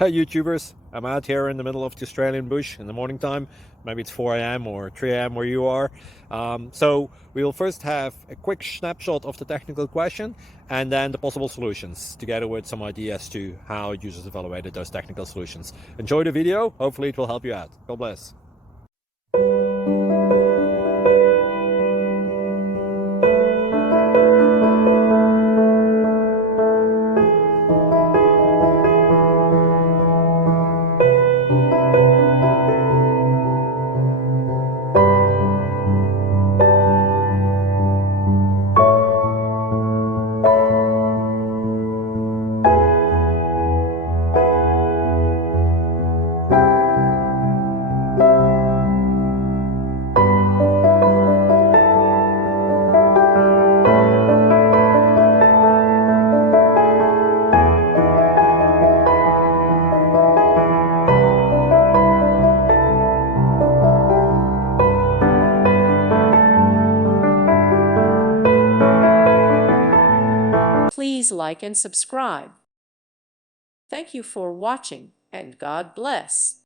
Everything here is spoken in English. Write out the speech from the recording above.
Hey YouTubers, I'm out here in the middle of the Australian bush in the morning time. Maybe it's 4 a.m. or 3 a.m. where you are. So we will first have a quick snapshot of the technical question and then the possible solutions, together with some ideas to how users evaluated those technical solutions. Enjoy the video, hopefully it will help you out. God bless. Please like and subscribe. Thank you for watching, and God bless.